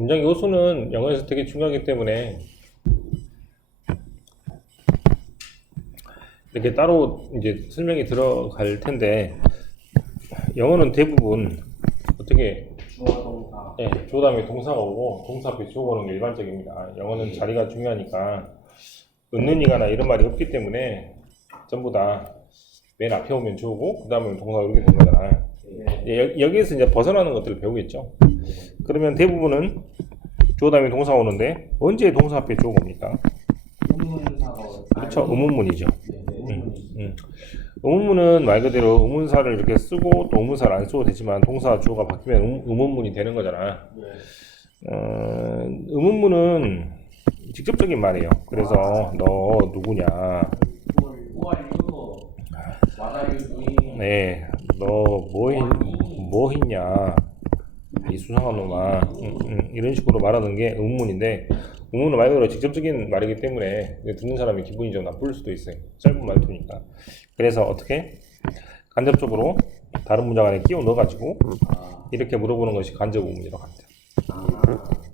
문장 요소는 영어에서 되게 중요하기 때문에 이렇게 따로 이제 설명이 들어갈 텐데, 영어는 대부분 어떻게 주어동사. 네, 주어 다음에 동사가 오고 동사 앞에 주어가 오는 게 일반적입니다. 영어는 자리가 중요하니까 은는이가나 이런 말이 없기 때문에 전부 다 맨 앞에 오면 주어고 그 다음에 동사가 이렇게 되는 거잖아요. 여기에서 이제 벗어나는 것들을 배우겠죠. 그러면 대부분은 주어 다음에 동사가 오는데 언제 동사 앞에 주어가 옵니까? 의문사가 그렇죠. 의문문이죠. 의문문. 의문문은 말 그대로 의문사를 이렇게 쓰고 또 의문사를 안 써도 되지만 동사 주어가 바뀌면 의문문이 되는 거잖아. 의문문은 직접적인 말이에요. 그래서 너 누구냐? Who are you? What are you doing? 네, 너 뭐 했냐? 이 수상한 놈아. 이런 식으로 말하는 게 의문문인데, 의문문은 말 그대로 직접적인 말이기 때문에 듣는 사람이 기분이 좀 나쁠 수도 있어요. 짧은 말투니까. 그래서 어떻게 간접적으로 다른 문장 안에 끼워 넣어가지고 이렇게 물어보는 것이 간접 의문이라고 합니다.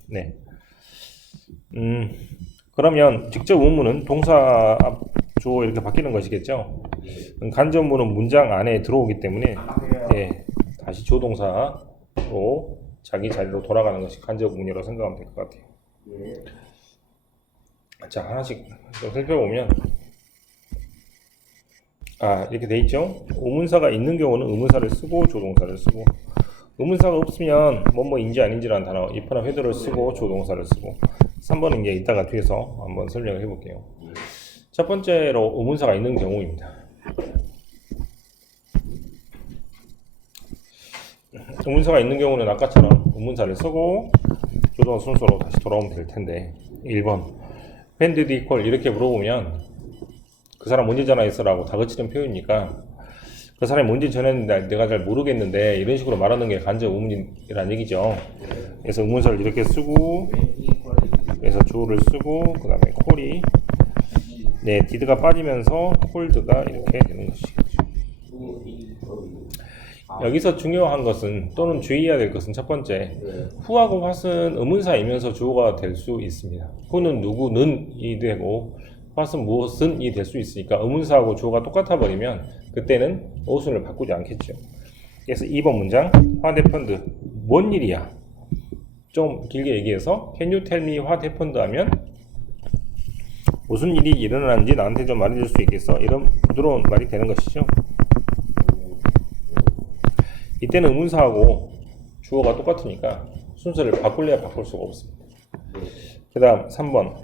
네. 그러면 직접 의문은 동사 앞 주어 이렇게 바뀌는 것이겠죠. 간접문은 문장 안에 들어오기 때문에 예, 다시 조동사로 자기 자리로 돌아가는 것이 간접 의문이라고 생각하면 될 것 같아요. 자, 하나씩 좀 살펴보면 이렇게 돼 있죠. 의문사가 있는 경우는 의문사를 쓰고 조동사를 쓰고, 의문사가 없으면 뭐뭐인지 아닌지라는 단어 if나 whether를 쓰고 조동사를 쓰고. 3번은 이제 이따가 뒤에서 한번 설명을 해볼게요. 첫 번째로 의문사가 있는 경우입니다. 의문사가 있는 경우는 아까처럼 의문사를 쓰고 조동사 순서로 다시 돌아오면 될 텐데, 1번 when did he call 이렇게 물어보면 그 사람 언제 전화했어라고 다그치는 표현이니까 그 사람이 언제 전화했는데 내가 잘 모르겠는데 이런 식으로 말하는 게 간접 의문이라는 얘기죠. 그래서 의문사를 이렇게 쓰고, 그래서 주어를 쓰고 그 다음에 call이 did가 빠지면서 called가 이렇게 되는 것이겠죠. 여기서 중요한 것은 또는 주의해야 될 것은 첫 번째, who하고 what은 의문사이면서 주어가 될 수 있습니다. who는 누구는이 되고 what은 무엇은이 될 수 있으니까 의문사하고 주어가 똑같아 버리면 그때는 어순을 바꾸지 않겠죠. 그래서 2번 문장 what happened 뭔 일이야? 좀 길게 얘기해서 can you tell me what happened 하면 무슨 일이 일어났는지 나한테 좀 말해줄 수 있겠어? 이런 부드러운 말이 되는 것이죠. 이때는 의문사하고 주어가 똑같으니까 순서를 바꿀래야 바꿀 수가 없습니다. 그 다음 3번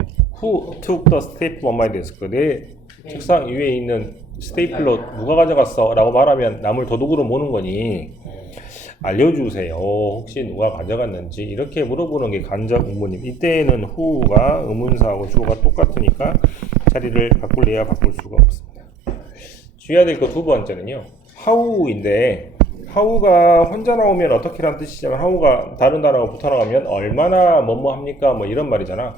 Who took the stapler on my desk? 내 책상 위에 있는 스테이플러 누가 가져갔어? 라고 말하면 남을 도둑으로 모는 거니 알려주세요. 혹시 누가 가져갔는지 이렇게 물어보는 게 간접 의문입니다. 이때는 who가 의문사하고 주어가 똑같으니까 자리를 바꿀래야 바꿀 수가 없습니다. 주의해야 될 거 두 번째는요. how인데 how가 혼자 나오면 어떻게란 뜻이냐면 how가 다른 단어가 붙어 나가면 얼마나 뭐뭐 합니까? 뭐 이런 말이잖아.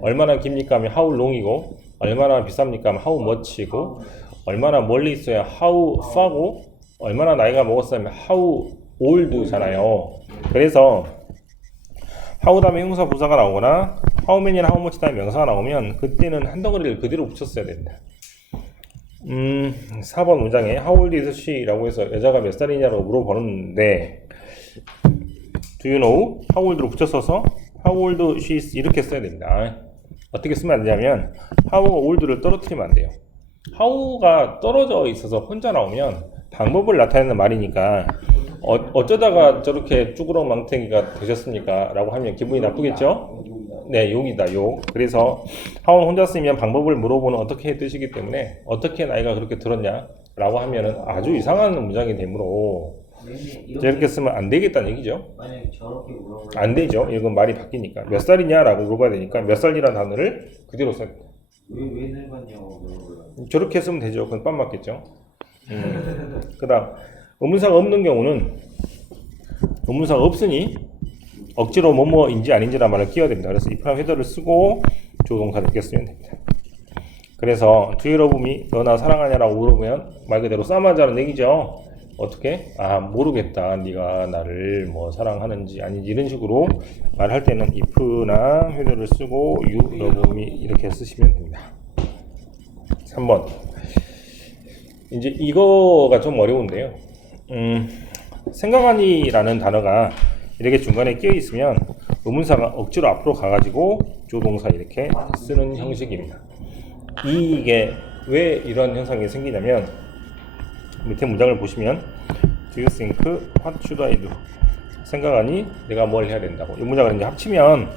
얼마나 깁니까? 하면 how long이고 얼마나 비쌉니까? 하면 how much이고 얼마나 멀리 있어야 how far고 얼마나 나이가 먹었으면 how old잖아요. 그래서 how 다음에 형사 부사가 나오거나 how many나 how much 다음에 명사가 나오면 그때는 한 덩어리를 그대로 붙였어야 됩니다. 4번 문장에 how old is she? 라고 해서 여자가 몇 살이냐고 물어보는데 do you know? how old로 붙였어서 how old she is 이렇게 써야 됩니다. 어떻게 쓰면 안 되냐면 how old를 떨어뜨리면 안 돼요. how가 떨어져 있어서 혼자 나오면 방법을 나타내는 말이니까 어쩌다가 저렇게 쭈그렁 망탱이가 되셨습니까? 라고 하면 기분이 나쁘겠죠? 네, 욕이다, 욕. 그래서 how 혼자 쓰면 방법을 물어보는 어떻게 뜻이기 때문에 어떻게 나이가 그렇게 들었냐? 라고 하면은 아주 이상한 문장이 되므로 이렇게 쓰면 안 되겠다는 얘기죠. 만약에 저렇게 물어보면 안 되죠. 이건 말이 바뀌니까. 몇 살이냐? 라고 물어봐야 되니까 몇 살이라는 단어를 그대로 써야 됩니다. 왜 늙었냐고 물어보면 저렇게 쓰면 되죠. 그건 빤 맞겠죠. 그 다음 의문사가 없는 경우는 의문사가 없으니 억지로 뭐뭐인지 아닌지라는 말을 끼워야 됩니다. 그래서 if나 whether를 쓰고 조동사를 이렇게 쓰면 됩니다. 그래서 do you love me? 너 나 사랑하냐라고 물어보면 말 그대로 싸움하자는 얘기죠. 어떻게? 아, 모르겠다. 네가 나를 뭐 사랑하는지 아닌지 이런 식으로 말할 때는 if나 회도를 쓰고 you love me 이렇게 쓰시면 됩니다. 3번. 이제 이거가 좀 어려운데요. 생각하니라는 단어가 이렇게 중간에 끼어 있으면 의문사가 억지로 앞으로 가가지고 조동사 이렇게 쓰는 형식입니다. 이게 왜 이런 현상이 생기냐면 밑에 문장을 보시면 Do you think what should I do? 생각하니 내가 뭘 해야 된다고. 이 문장을 이제 합치면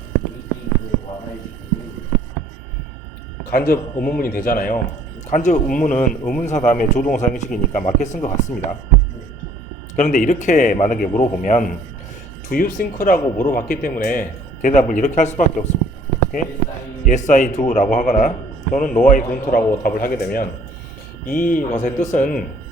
간접 의문문이 되잖아요. 간접 의문은 의문사 다음에 조동사 형식이니까 맞게 쓴 것 같습니다. 그런데 이렇게 만약에 물어보면 Do you think라고 물어봤기 때문에 대답을 이렇게 할 수밖에 없습니다. 오케이? Yes I do 라고 하거나 또는 No I don't 라고 답을 하게 되면 이것의 뜻은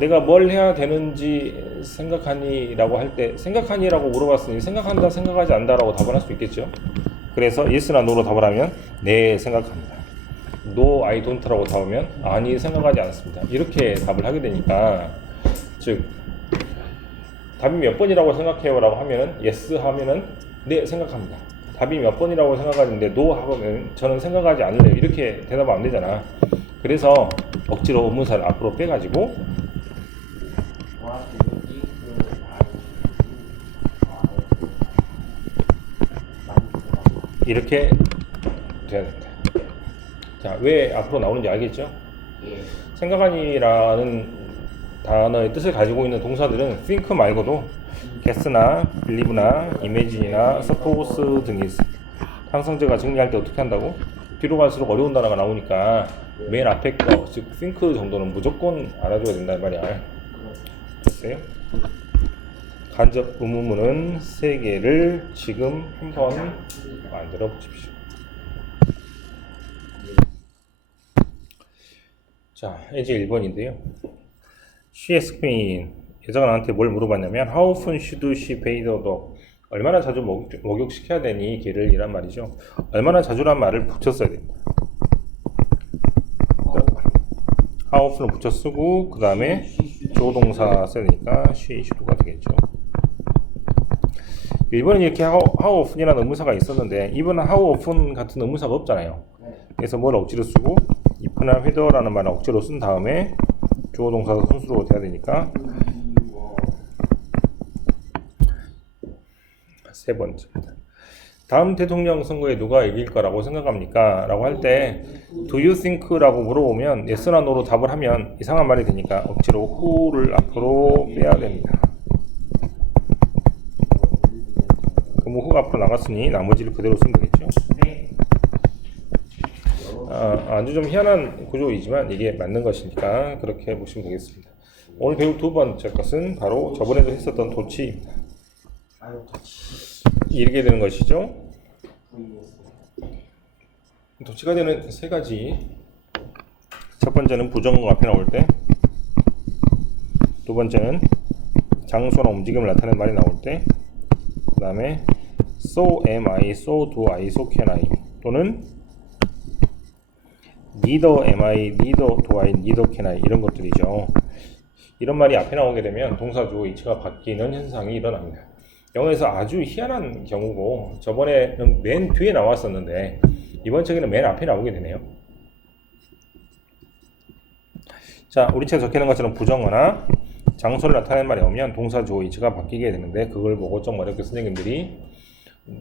내가 뭘 해야 되는지 생각하니 라고 할 때 생각하니 라고 물어봤으니 생각한다 생각하지 않는다 라고 답을 할 수 있겠죠. 그래서 yes나 no로 답을 하면 네 생각합니다. No I don't 라고 답하면 아니 생각하지 않습니다. 이렇게 답을 하게 되니까 즉 답이 몇 번이라고 생각해요 라고 하면은 yes 하면은 네 생각합니다. 답이 몇 번이라고 생각하는데 no 하면 저는 생각하지 않을래요. 이렇게 대답하면 안 되잖아. 그래서 억지로 의문사를 앞으로 빼가지고 이렇게 돼야 됩니다. 자, 왜 앞으로 나오는지 알겠죠? 예. 생각하니라는 단어의 뜻을 가지고 있는 동사들은 think 말고도 guess나 believe나 imagine이나 suppose 등이 있습니다. 항성제가 정리할 때 어떻게 한다고? 뒤로 갈수록 어려운 단어가 나오니까 맨 앞에 거, 즉 think 정도는 무조건 알아줘야 된다는 말이야. 됐어요? 간접 의문문은 3개를 지금 한번 만들어 보십시오. 자, 예제 1번인데요. She asked me, 여자가 나한테 뭘 물어봤냐면 How often should she bathe the dog? 얼마나 자주 목욕시켜야 되니 개를 이란 말이죠. 얼마나 자주란 말을 붙여 써야 됩니다. How often을 붙여 쓰고 그 다음에 조동사 써야 되니까 she, should가 되겠죠. 1번은 이렇게 how often이라는 의문사가 있었는데 2번은 how often 같은 의문사가 없잖아요. 그래서 뭘 억지로 쓰고 if나 whether라는 말을 억지로 쓴 다음에 주어동사가 순수로 돼야 되니까 3번째입니다. 다음 대통령 선거에 누가 이길 거라고 생각합니까? 라고 할 때 Do you think? 라고 물어보면 yes나 no로 답을 하면 이상한 말이 되니까 억지로 who를 앞으로 빼야 됩니다. 그럼 who가 앞으로 나갔으니 나머지를 그대로 쓰면 되겠죠. 아주 좀 희한한 구조이지만 이게 맞는 것이니까 그렇게 보시면 되겠습니다. 오늘 배울 두 번째 것은 바로 저번에도 했었던 도치입니다. 이렇게 되는 것이죠. 도치가 되는 3가지. 첫 번째는 부정어 앞에 나올 때, 두 번째는 장소나 움직임을 나타내는 말이 나올 때, 그 다음에 so am I, so do I, so can I 또는 neither am I, neither do I, neither can I 이런 것들이죠. 이런 말이 앞에 나오게 되면 동사 주어 위치가 바뀌는 현상이 일어납니다. 영어에서 아주 희한한 경우고 저번에는 맨 뒤에 나왔었는데 이번 책에는 맨 앞에 나오게 되네요. 자, 우리 책에 적혀있는 것처럼 부정어나 장소를 나타내는 말이 오면 동사 주어 위치가 바뀌게 되는데 그걸 보고 좀 어렵게 선생님들이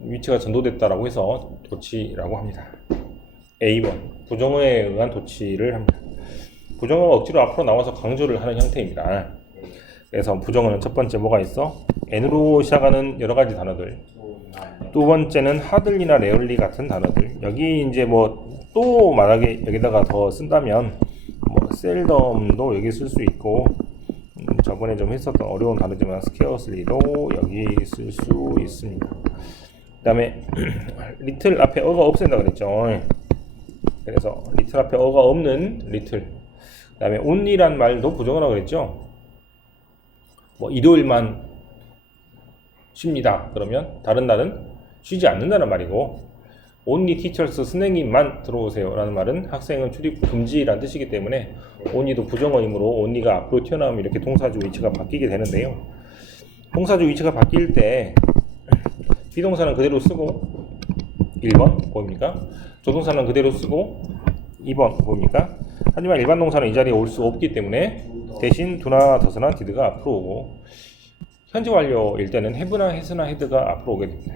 위치가 전도됐다라고 해서 도치라고 합니다. A번 부정어에 의한 도치를 합니다. 부정어가 억지로 앞으로 나와서 강조를 하는 형태입니다. 그래서 부정어는 첫 번째 뭐가 있어? N으로 시작하는 여러 가지 단어들. 두 번째는 hardly나 rarely 같은 단어들. 여기 이제 뭐 또 만약에 여기다가 더 쓴다면 뭐 seldom도 여기 쓸 수 있고 저번에 좀 했었던 어려운 단어지만 scarcely도 여기 쓸 수 있습니다. 그 다음에 little 앞에 어가 없앤다 그랬죠. 그래서 little 앞에 어가 없는 little. 그 다음에 only란 말도 부정어라고 그랬죠. 뭐 일요일만 쉽니다. 그러면 다른 날은 쉬지 않는다는 말이고 only teachers 선생님만 들어오세요 라는 말은 학생은 출입 금지라는 뜻이기 때문에 only도 부정어이므로 only가 앞으로 튀어나오면 이렇게 동사주 위치가 바뀌게 되는데요. 동사주 위치가 바뀔 때 비동사는 그대로 쓰고 1번 보입니까? 조동사는 그대로 쓰고 2번 보입니까? 하지만 일반 동사는 이 자리에 올 수 없기 때문에 대신 do나 does나 did가 앞으로 오고 현재 완료일 때는 have나 has나 had가 앞으로 오게 됩니다.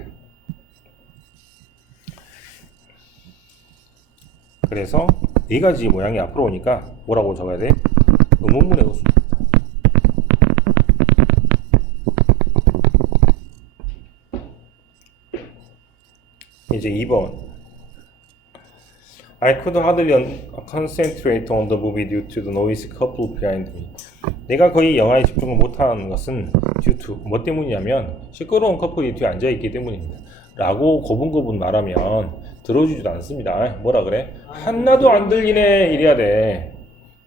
그래서 네 가지 모양이 앞으로 오니까 뭐라고 적어야 돼? 의문문의 우수. 이제 2번. I could hardly concentrate on the movie due to the noisy couple behind me. 내가 거의 영화에 집중을 못하는 것은 due to 뭐 때문이냐면 시끄러운 커플이 뒤에 앉아있기 때문입니다. 라고 고분고분 말하면 들어주지도 않습니다. 뭐라 그래? 하나도 안 들리네 이래야 돼.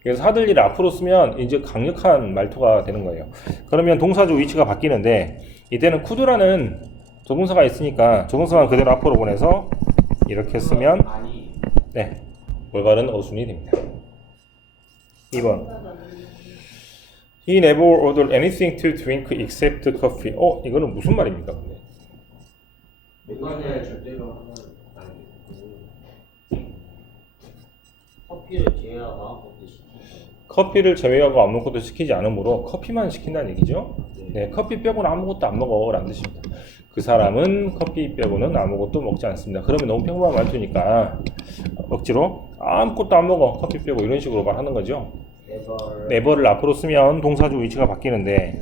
그래서 하들리를 앞으로 쓰면 이제 강력한 말투가 되는 거예요. 그러면 동사주 위치가 바뀌는데 이때는 could라는 조동사가 있으니까 조동사만 그대로 앞으로 보내서 이렇게 쓰면 네, 올바른 어순이 됩니다. 2번. He never ordered anything to drink except coffee. 이거는 무슨 말입니까? 근데? 이거는 절대로 하면 안 돼. 커피를 제외하고 아무것도 시키지. 커피를 제외하고 아무것도 시키지 않으므로 커피만 시킨다는 얘기죠. 네, 커피 빼고는 아무것도 안 먹어 라는 뜻입니다. 그 사람은 커피 빼고는 아무것도 먹지 않습니다. 그러면 너무 평범한 말투니까 억지로 아무것도 안 먹어 커피 빼고 이런 식으로 말하는 거죠. never를 앞으로 쓰면 동사주 위치가 바뀌는데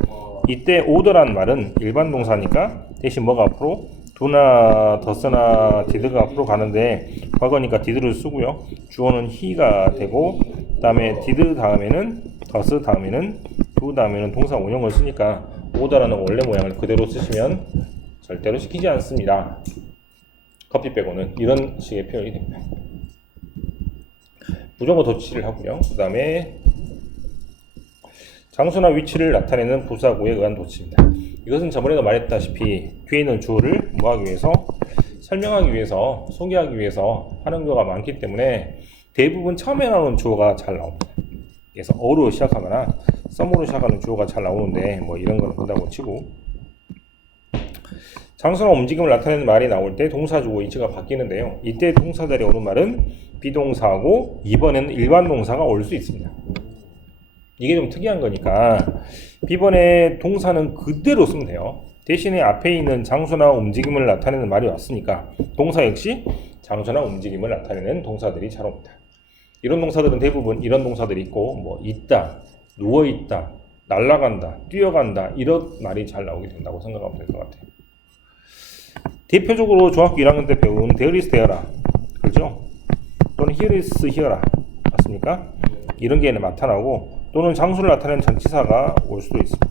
이때 order란 말은 일반 동사니까 대신 뭐가 앞으로 do나 does나 did가 앞으로 가는데 과거니까 did를 쓰고요. 주어는 he가 되고 그 다음에 did 다음에는 does 다음에는 do 다음에는 동사 원형을 쓰니까 order라는 원래 모양을 그대로 쓰시면 절대로 시키지 않습니다. 커피 빼고는 이런 식의 표현이 됩니다. 부정어 도치를 하고요. 그 다음에 장소나 위치를 나타내는 부사구에 의한 도치입니다. 이것은 저번에도 말했다시피 뒤에 있는 주어를 뭐하기 위해서 설명하기 위해서 소개하기 위해서 하는 경우가 많기 때문에 대부분 처음에 나오는 주어가 잘 나옵니다. 그래서 어로 시작하거나 썸으로 시작하는 주어가 잘 나오는데 뭐 이런 거는 그렇다고 치고 장소나 움직임을 나타내는 말이 나올 때 동사 주어 위치가 바뀌는데요. 이때 동사 자리에 오는 말은 비동사하고 이번에는 일반 동사가 올 수 있습니다. 이게 좀 특이한 거니까 B번에 동사는 그대로 쓰면 돼요. 대신에 앞에 있는 장소나 움직임을 나타내는 말이 왔으니까 동사 역시 장소나 움직임을 나타내는 동사들이 잘 옵니다. 이런 동사들은 대부분 이런 동사들이 있고 뭐 있다, 누워있다, 날아간다, 뛰어간다 이런 말이 잘 나오게 된다고 생각하면 될 것 같아요. 대표적으로 중학교 1학년 때 배운 there is there라 그렇죠? 또는 here is here라 맞습니까? 이런 게 나타나고 또는 장소를 나타내는 전치사가 올 수도 있습니다.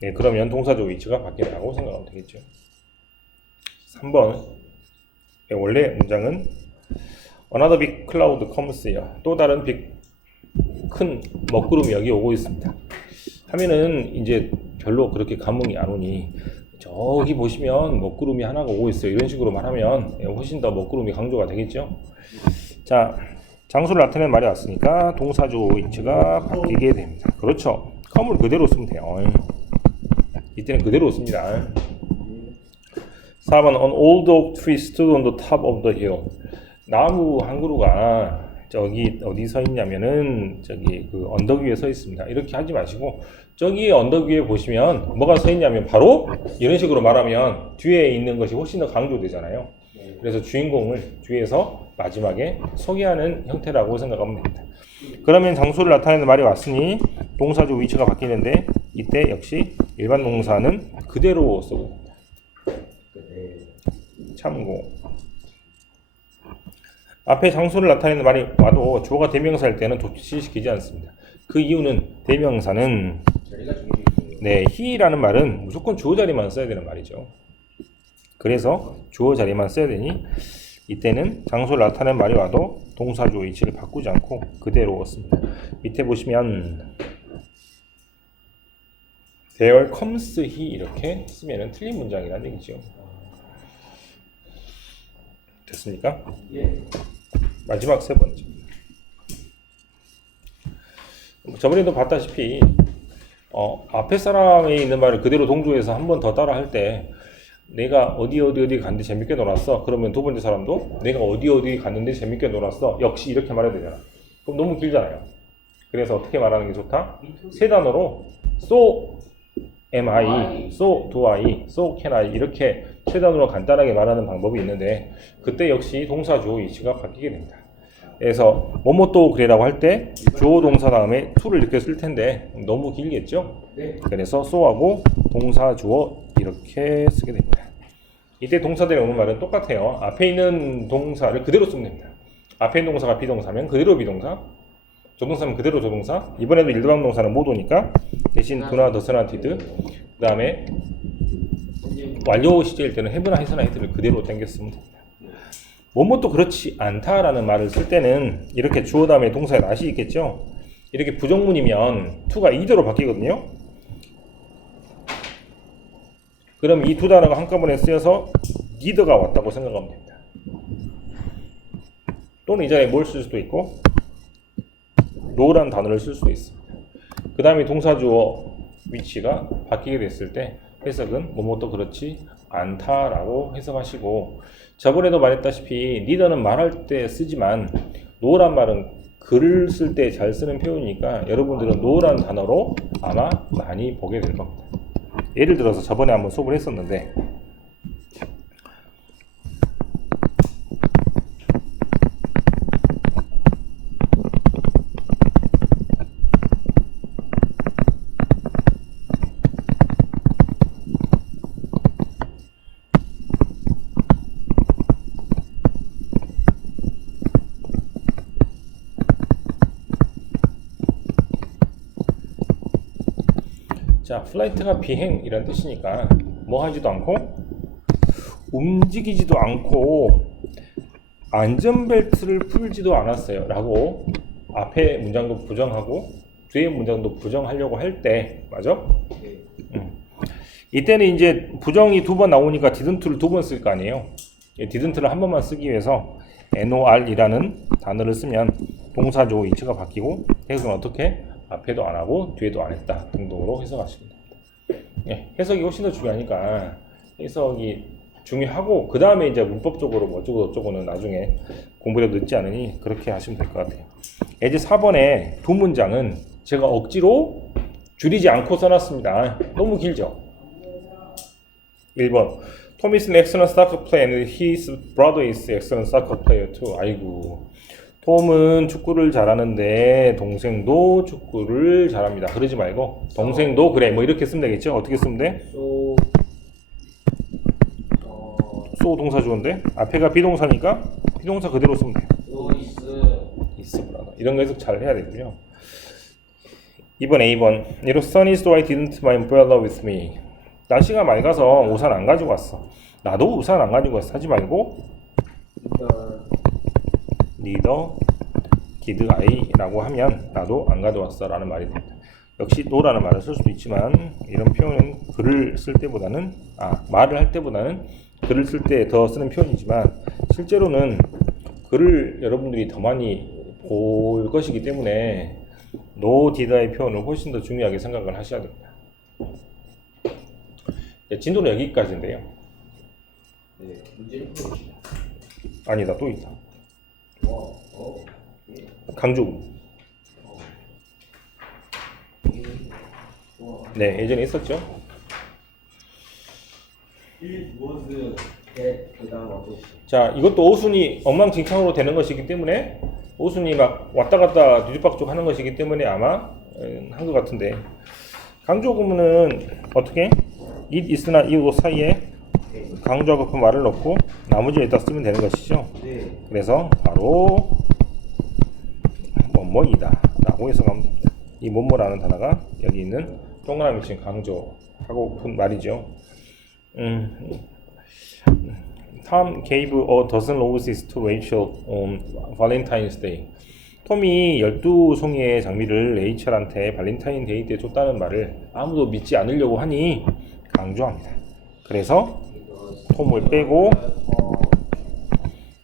네, 그러면 동사적 위치가 바뀐다고 생각하면 되겠죠. 3번 네, 원래 문장은 Another big cloud comes here. 또 다른 큰 먹구름이 여기 오고 있습니다. 하면은 이제 별로 그렇게 감흥이 안 오니 저기 보시면 먹구름이 하나가 오고 있어요. 이런 식으로 말하면 훨씬 더 먹구름이 강조가 되겠죠. 자, 장소를 나타내는 말이 왔으니까 동사주 위치가 바뀌게 됩니다. 그렇죠. come을 그대로 쓰면 돼요. 이때는 그대로 씁니다. 4번 An old oak tree stood on the top of the hill. 나무 한 그루가 저기 어디 서 있냐면은 저기 그 언덕 위에 서 있습니다. 이렇게 하지 마시고 저기 언덕 위에 보시면 뭐가 서 있냐면 바로 이런 식으로 말하면 뒤에 있는 것이 훨씬 더 강조되잖아요. 그래서 주인공을 뒤에서 마지막에 소개하는 형태라고 생각하면 됩니다. 그러면 장소를 나타내는 말이 왔으니 동사주 위치가 바뀌는데 이때 역시 일반 동사는 그대로 쓰고 됩니다. 참고 앞에 장소를 나타내는 말이 와도 주어가 대명사일 때는 도치시키지 않습니다. 그 이유는 대명사는 네, he라는 말은 무조건 주어 자리만 써야 되는 말이죠. 그래서 주어 자리만 써야 되니 이때는 장소를 나타내는 말이 와도 동사주 위치를 바꾸지 않고 그대로 씁니다. 밑에 보시면 There comes he 이렇게 쓰면은 틀린 문장이라는 얘기죠. 됐습니까? 예. 마지막 세 번째. 저번에도 봤다시피 앞에 사람에 있는 말을 그대로 동조해서 한 번 더 따라 할 때 내가 어디 갔는데 재밌게 놀았어. 그러면 두 번째 사람도 내가 어디 갔는데 재밌게 놀았어. 역시 이렇게 말해야 되잖아. 그럼 너무 길잖아요. 그래서 어떻게 말하는 게 좋다? 세 단어로 so am I, so do I, so can I 이렇게 세 단어로 간단하게 말하는 방법이 있는데 그때 역시 동사 주어 위치가 바뀌게 됩니다. 그래서 뭐뭐 그래라고 할 때 주어 동사 다음에 to를 이렇게 쓸 텐데 너무 길겠죠? 네. 그래서 so하고 동사 주어 이렇게 쓰게 됩니다. 이때 동사들이 오는 말은 똑같아요. 앞에 있는 동사를 그대로 쓰면 됩니다. 앞에 있는 동사가 비동사면 그대로 비동사, 조동사면 그대로 조동사. 이번에도 일반 동사는 못 오니까 대신 do나 does나 did. 그 다음에 완료 시제일 때는 have나 has나 had를 그대로 당겨 쓰면 됩니다. 뭐뭐도 그렇지 않다라는 말을 쓸 때는 이렇게 주어 다음에 동사에 not이 있겠죠. 이렇게 부정문이면 to가 either로 바뀌거든요. 그럼 이 두 단어가 한꺼번에 쓰여서 neither가 왔다고 생각하면 됩니다. 또는 이 자리에 뭘 쓸 수도 있고 no라는 단어를 쓸 수도 있습니다. 그 다음에 동사 주어 위치가 바뀌게 됐을 때 해석은 뭐뭐도 그렇지 않다라고 해석하시고 저번에도 말했다시피 neither는 말할 때 쓰지만 no란 말은 글을 쓸 때 잘 쓰는 표현이니까 여러분들은 no란 단어로 아마 많이 보게 될 겁니다. 예를 들어서 저번에 한번 수업을 했었는데 자, 플라이트가 비행이란 뜻이니까 뭐 하지도 않고 움직이지도 않고 안전벨트를 풀지도 않았어요 라고 앞에 문장도 부정하고 뒤에 문장도 부정하려고 할 때 맞아? 이때는 이제 부정이 두 번 나오니까 didn't를 두 번 쓸 거 아니에요. didn't를 한 번만 쓰기 위해서 nor이라는 단어를 쓰면 동사 주어 위치가 바뀌고 해석은 어떻게? 앞에도 안 하고 뒤에도 안 했다 등등으로 해석하시면 됩니다. 예, 해석이 훨씬 더 중요하니까 해석이 중요하고 그 다음에 이제 문법적으로 뭐 어쩌고 저쩌고는 나중에 공부해도 늦지 않으니 그렇게 하시면 될 것 같아요. 이제 4번에 두 문장은 제가 억지로 줄이지 않고 써놨습니다. 너무 길죠? 1번 Tom is an excellent soccer player and his brother is an excellent soccer player too. 아이고 톰은 축구를 잘하는데 동생도 축구를 잘합니다. 그러지 말고 동생도 그래 뭐 이렇게 쓰면 되겠죠? 어떻게 쓰면 돼? so 동사 주어인데 앞에가 비동사니까 비동사 그대로 쓰면 돼요. is brother 이런 거 해석 잘 해야 되고요. 2번 A번 It was sunny so I didn't my umbrella with me. 날씨가 맑아서 우산 안 가지고 왔어. 나도 우산 안 가지고 왔어. 하지 말고 neither did I라고 하면 나도 안 가져왔어 라는 말이 됩니다. 역시 no라는 말을 쓸 수도 있지만 이런 표현은 글을 쓸 때보다는 말을 할 때보다는 글을 쓸 때 더 쓰는 표현이지만 실제로는 글을 여러분들이 더 많이 볼 것이기 때문에 no did I 표현을 훨씬 더 중요하게 생각을 하셔야 됩니다. 진도는 여기까지인데요. 네, 문제를 풀어봅시다. 아니다 또 있다. 강조. 네, 예전에 있었죠. 자, 이것도 오순이 엉망진창으로 되는 것이기 때문에 오순이 막 왔다 갔다 뒤죽박죽 하는 것이기 때문에 아마 한 것 같은데 강조 구문은 어떻게? it is나 이거 사이에 강조하고 그 말을 넣고 나머지에다 쓰면 되는 것이죠. 네. 그래서 바로 뭐뭐이다 라고 해석하면 됩니다. 이 뭐뭐라는 단어가 여기 있는 동그라미 친 강조하고픈 말이죠. Tom gave a dozen roses to Rachel on Valentine's Day. 톰이 12송이의 장미를 레이첼한테 발렌타인 데이 때 줬다는 말을 아무도 믿지 않으려고 하니 강조합니다. 그래서 톰을 빼고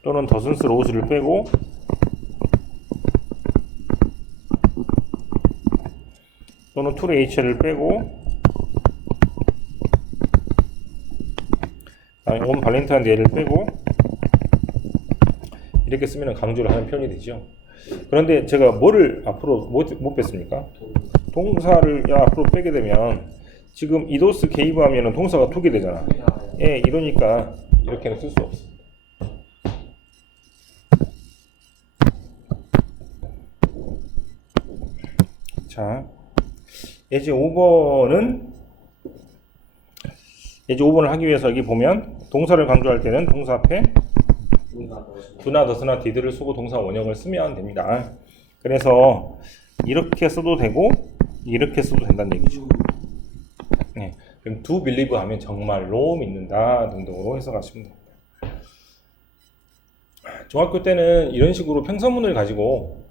또는 더슨스 로즈를 빼고 또는 투 레이첼을 빼고 온 발렌타인 데이를 빼고 이렇게 쓰면 강조를 하는 표현이 되죠. 그런데 제가 뭐를 앞으로 못 뺐습니까? 동사를 앞으로 빼게 되면 지금 이도스 게이브 하면은 동사가 투게 되잖아. 예, 이러니까 이렇게는 쓸 수 없어. 자, 예제 5번을 하기 위해서 여기 보면 동사를 강조할 때는 동사 앞에 do나 does나 did를 쓰고 동사 원형을 쓰면 됩니다. 그래서 이렇게 써도 되고 이렇게 써도 된다는 얘기죠. 네, 그럼 do believe 하면 정말로 믿는다 등등으로 해석하시면 됩니다. 중학교 때는 이런 식으로 평서문을 가지고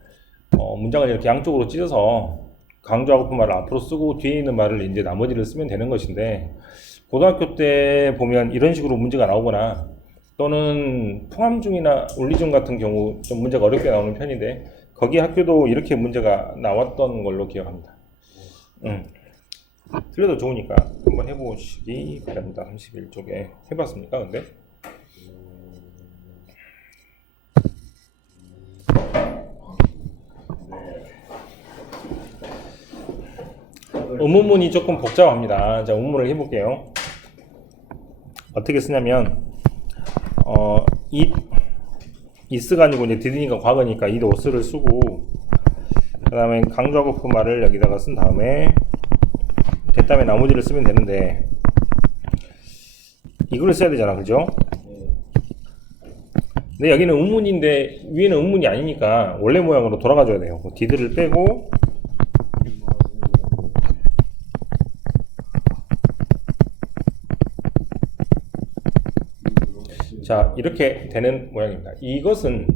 문장을 이렇게 양쪽으로 찢어서 강조하고픈 말을 앞으로 쓰고 뒤에 있는 말을 이제 나머지를 쓰면 되는 것인데, 고등학교 때 보면 이런 식으로 문제가 나오거나 또는 통함중이나 운리중 같은 경우 좀 문제가 어렵게 나오는 편인데, 거기 학교도 이렇게 문제가 나왔던 걸로 기억합니다. 틀려도 좋으니까 한번 해보시기 바랍니다. 31쪽에 해봤습니까? 근데 의문문이 조금 복잡합니다. 자, 의문문을 해볼게요. 어떻게 쓰냐면 is가 아니고 이제 did니까 과거니까 id was를 쓰고, 그 다음에 강조하고픈 말을 여기다가 쓴 다음에 됐다음에 나머지를 쓰면 되는데, 이걸 써야 되잖아, 그죠? 근데 여기는 의문인데 위에는 의문이 아니니까 원래 모양으로 돌아가줘야 돼요. did를 빼고 자, 이렇게 되는 모양입니다. 이것은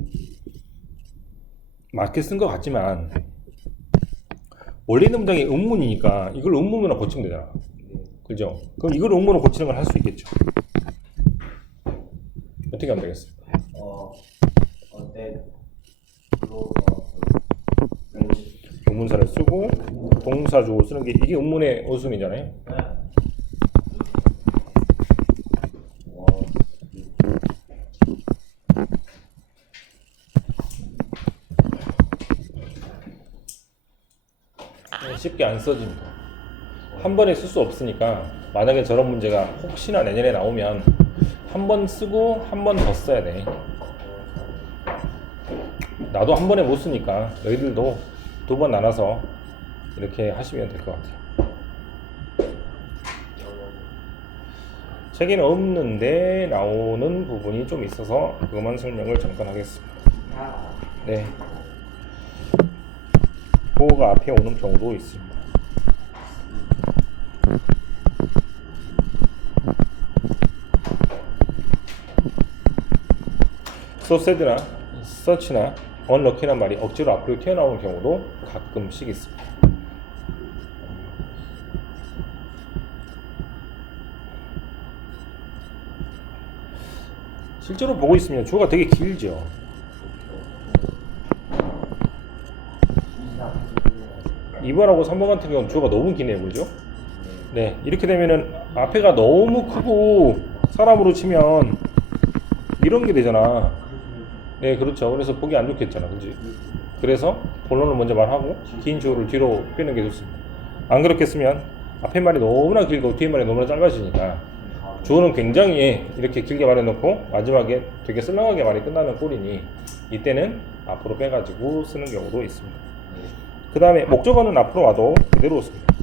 맞게 쓴 것 같지만 원래 있는 문장이 의문이니까 이걸 의문으로 고치면 되잖아. 그죠? 그럼 이걸 의문으로 고치는 걸 할 수 있겠죠. 어떻게 하면 되겠어요? 의문사를 쓰고 동사 주어 쓰는 게 이게 의문의 어순이잖아요. 쉽게 안 써집니다. 한 번에 쓸 수 없으니까, 만약에 저런 문제가 혹시나 내년에 나오면 한 번 쓰고 한 번 더 써야 돼. 나도 한 번에 못 쓰니까 너희들도 두 번 나눠서 이렇게 하시면 될 것 같아요. 책에는 없는데 나오는 부분이 좀 있어서 그것만 설명을 잠깐 하겠습니다. 네. 보호가 앞에 오는 경우도 있습니다. so sad나 such나 unlucky란 말이 억지로 앞으로 튀어나오는 경우도 가끔씩 있습니다. 실제로 보고 있으면 주어가 되게 길죠. 2번하고 3번 같은 경우는 주어가 너무 기네요, 그죠? 네, 이렇게 되면은 앞에가 너무 크고 사람으로 치면 이런 게 되잖아. 네, 그렇죠. 그래서 보기 안 좋겠잖아, 그지? 그래서 본론을 먼저 말하고 긴 주어를 뒤로 빼는 게 좋습니다. 안 그렇게 쓰면 앞에 말이 너무나 길고 뒤에 말이 너무나 짧아지니까 주어는 굉장히 이렇게 길게 말해놓고 마지막에 되게 썰렁하게 말이 끝나는 꼴이니 이때는 앞으로 빼가지고 쓰는 경우도 있습니다. 그 다음에 목적어는 앞으로 와도 그대로 씁니다.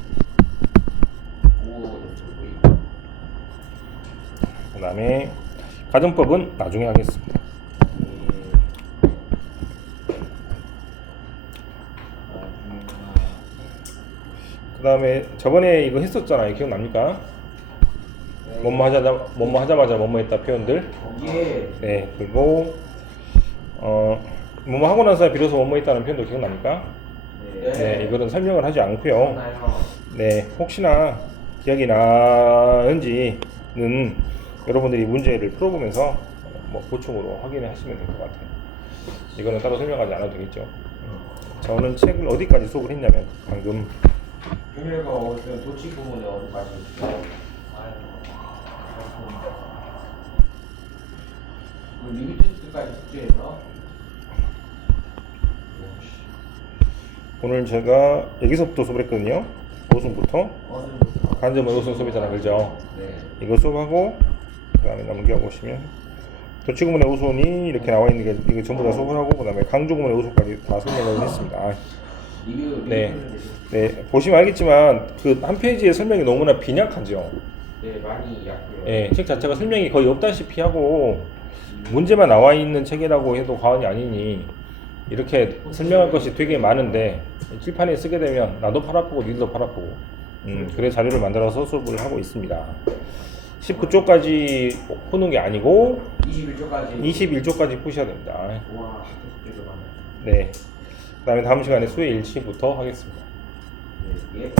그 다음에 가정법은 나중에 하겠습니다. 그 다음에 저번에 이거 했었잖아요. 기억납니까? 뭐뭐 하자마자 뭐뭐 했다 표현들. 네, 그리고 뭐뭐 하고 나서 비로소 뭐뭐 있다는 표현도 기억납니까? 네. 네, 이거는 설명을 하지 않고요. 나요. 네, 혹시나 기억이 나는지는 여러분들이 문제를 풀어보면서 뭐 보충으로 확인하시면 될 것 같아요. 이거는 따로 설명하지 않아도 되겠죠. 저는 책을 어디까지 수업을 했냐면 방금 윤일가 어떤 도치 부분에 어디까지 있어요? 그 리뷰 테스트까지 숙제해서 오늘 제가 여기서부터 수업을 했거든요. 오순부터 어느부터 간접은 오순 수업이잖아, 그죠? 네. 이거 수업하고 그 다음에 넘겨 보시면 도치구문의 오순이 이렇게 나와 있는 게 이거 전부 다 수업을 하고 그 다음에 강조구문의 오순까지 다 설명을 했습니다. 리뷰 네. 네, 보시면 알겠지만 그 한 페이지의 설명이 너무나 빈약하죠. 네, 많이 약해요. 예, 책 자체가 설명이 거의 없다시피 하고 문제만 나와 있는 책이라고 해도 과언이 아니니 이렇게 설명할 것이 되게 많은데 칠판에 쓰게 되면 나도 팔 아프고 니도 팔 아프고 그래 자료를 만들어서 수업을 하고 있습니다. 19쪽까지 푸는 게 아니고 21조까지 21쪽까지 푸셔야 됩니다. 우와, 숙제도 많아요. 네, 그 다음에 다음 시간에 수혜 일치부터 하겠습니다. 네. 예.